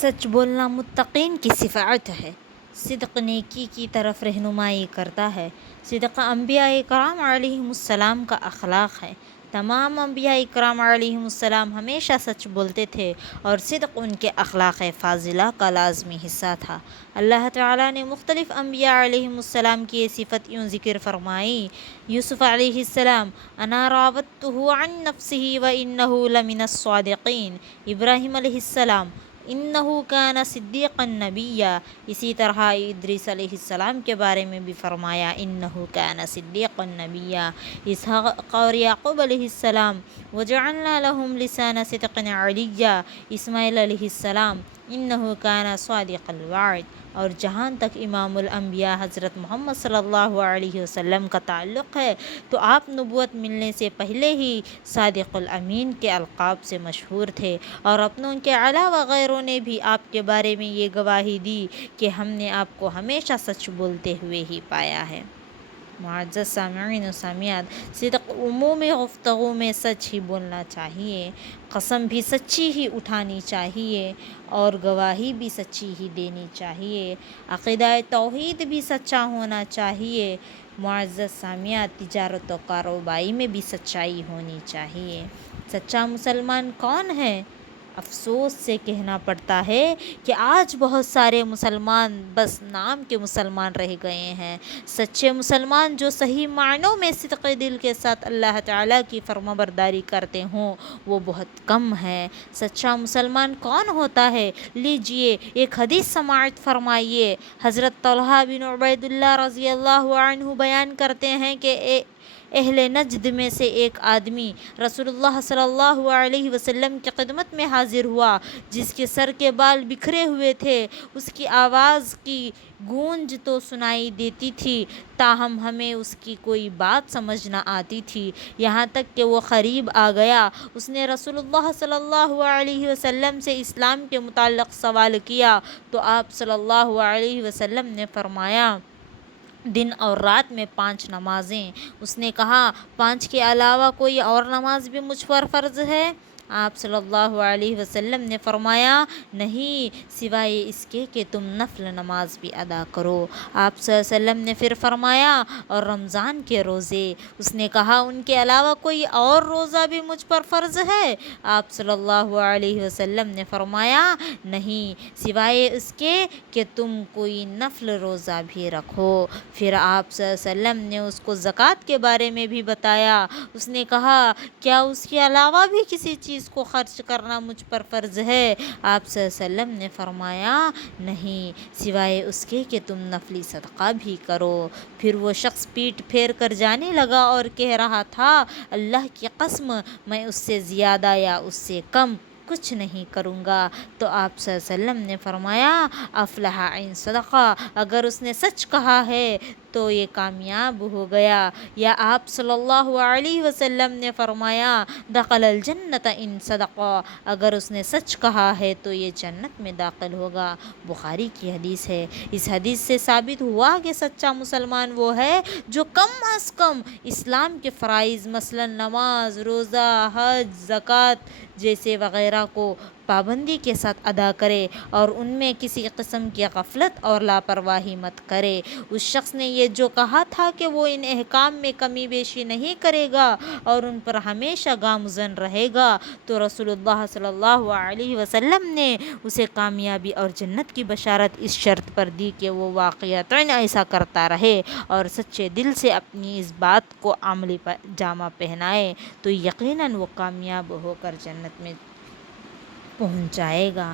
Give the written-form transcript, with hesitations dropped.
سچ بولنا متقین کی صفات ہے۔ صدق نیکی کی طرف رہنمائی کرتا ہے۔ صدق انبیاء کرام علیہم السلام کا اخلاق ہے۔ تمام انبیاء کرام علیہم السلام ہمیشہ سچ بولتے تھے اور صدق ان کے اخلاق فاضلہ کا لازمی حصہ تھا۔ اللہ تعالیٰ نے مختلف انبیاء علیہم السلام کی یہ صفت یوں ذکر فرمائی۔ یوسف علیہ السلام انا راودتہ عن نفسہ وانہ لمن الصادقین۔ ابراہیم علیہ السلام انہو کان صدیقا نبیا۔ اسی طرح ادریس علیہ السلام کے بارے میں بھی فرمایا انہو کان صدیقا نبیا۔ اسحاق اور یعقوب علیہ السلام وجعلنا لهم لسان صدق علیا۔ اسماعیل علیہ السلام انہو کان صادق الوعد۔ اور جہاں تک امام الانبیاء حضرت محمد صلی اللہ علیہ وسلم کا تعلق ہے تو آپ نبوت ملنے سے پہلے ہی صادق الامین کے القاب سے مشہور تھے، اور اپنوں کے علاوہ غیروں نے بھی آپ کے بارے میں یہ گواہی دی کہ ہم نے آپ کو ہمیشہ سچ بولتے ہوئے ہی پایا ہے۔ معزز سامعین و سامعات، صدق عمومی گفتگو میں سچ ہی بولنا چاہیے، قسم بھی سچی ہی اٹھانی چاہیے اور گواہی بھی سچی ہی دینی چاہیے، عقیدہ توحید بھی سچا ہونا چاہیے۔ معزز سامعات، تجارت و کاروباری میں بھی سچائی ہونی چاہیے۔ سچا مسلمان کون ہے؟ افسوس سے کہنا پڑتا ہے کہ آج بہت سارے مسلمان بس نام کے مسلمان رہ گئے ہیں۔ سچے مسلمان جو صحیح معنوں میں صدق دل کے ساتھ اللہ تعالیٰ کی فرمانبرداری کرتے ہوں وہ بہت کم ہیں۔ سچا مسلمان کون ہوتا ہے؟ لیجئے ایک حدیث سماعت فرمائیے۔ حضرت طلحہ بن عبید اللہ رضی اللہ عنہ بیان کرتے ہیں کہ اہل نجد میں سے ایک آدمی رسول اللہ صلی اللہ علیہ وسلم کی خدمت میں حاضر ہوا جس کے سر کے بال بکھرے ہوئے تھے۔ اس کی آواز کی گونج تو سنائی دیتی تھی تاہم ہمیں اس کی کوئی بات سمجھ نہ آتی تھی، یہاں تک کہ وہ قریب آ گیا۔ اس نے رسول اللہ صلی اللہ علیہ وسلم سے اسلام کے متعلق سوال کیا تو آپ صلی اللہ علیہ وسلم نے فرمایا دن اور رات میں 5 نمازیں۔ اس نے کہا 5 کے علاوہ کوئی اور نماز بھی مجھ پر فرض ہے؟ آپ صلی اللہ علیہ وسلم نے فرمایا نہیں، سوائے اس کے کہ تم نفل نماز بھی ادا کرو۔ آپ صلی اللہ علیہ وسلم نے پھر فرمایا اور رمضان کے روزے؟ اس نے کہا ان کے علاوہ کوئی اور روزہ بھی مجھ پر فرض ہے؟ آپ صلی اللہ علیہ وسلم نے فرمایا نہیں، سوائے اس کے کہ تم کوئی نفل روزہ بھی رکھو۔ پھر آپ صلی اللہ علیہ وسلم نے اس کو زکوٰۃ کے بارے میں بھی بتایا۔ اس نے کہا کیا اس کے علاوہ بھی کسی چیز کو خرچ کرنا مجھ پر فرض ہے؟ آپ صلی اللہ علیہ وسلم نے فرمایا نہیں، سوائے اس کے کہ تم نفلی صدقہ بھی کرو۔ پھر وہ شخص پیٹھ پھیر کر جانے لگا اور کہہ رہا تھا اللہ کی قسم میں اس سے زیادہ یا اس سے کم کچھ نہیں کروں گا۔ تو آپ صلی اللہ علیہ وسلم نے فرمایا افلح ان صدقہ، اگر اس نے سچ کہا ہے تو یہ کامیاب ہو گیا۔ یا آپ صلی اللہ علیہ وسلم نے فرمایا دخل الجنت ان صدقہ، اگر اس نے سچ کہا ہے تو یہ جنت میں داخل ہوگا۔ بخاری کی حدیث ہے۔ اس حدیث سے ثابت ہوا کہ سچا مسلمان وہ ہے جو کم از کم اسلام کے فرائض مثلا نماز، روزہ، حج، زکوٰۃ جیسے وغیرہ کو پابندی کے ساتھ ادا کرے اور ان میں کسی قسم کی غفلت اور لاپرواہی مت کرے۔ اس شخص نے یہ جو کہا تھا کہ وہ ان احکام میں کمی بیشی نہیں کرے گا اور ان پر ہمیشہ گامزن رہے گا تو رسول اللہ صلی اللہ علیہ وسلم نے اسے کامیابی اور جنت کی بشارت اس شرط پر دی کہ وہ واقعتاً ایسا کرتا رہے اور سچے دل سے اپنی اس بات کو عملی جامہ پہنائے تو یقیناً وہ کامیاب ہو کر جنت میں پہنچ جائے گا۔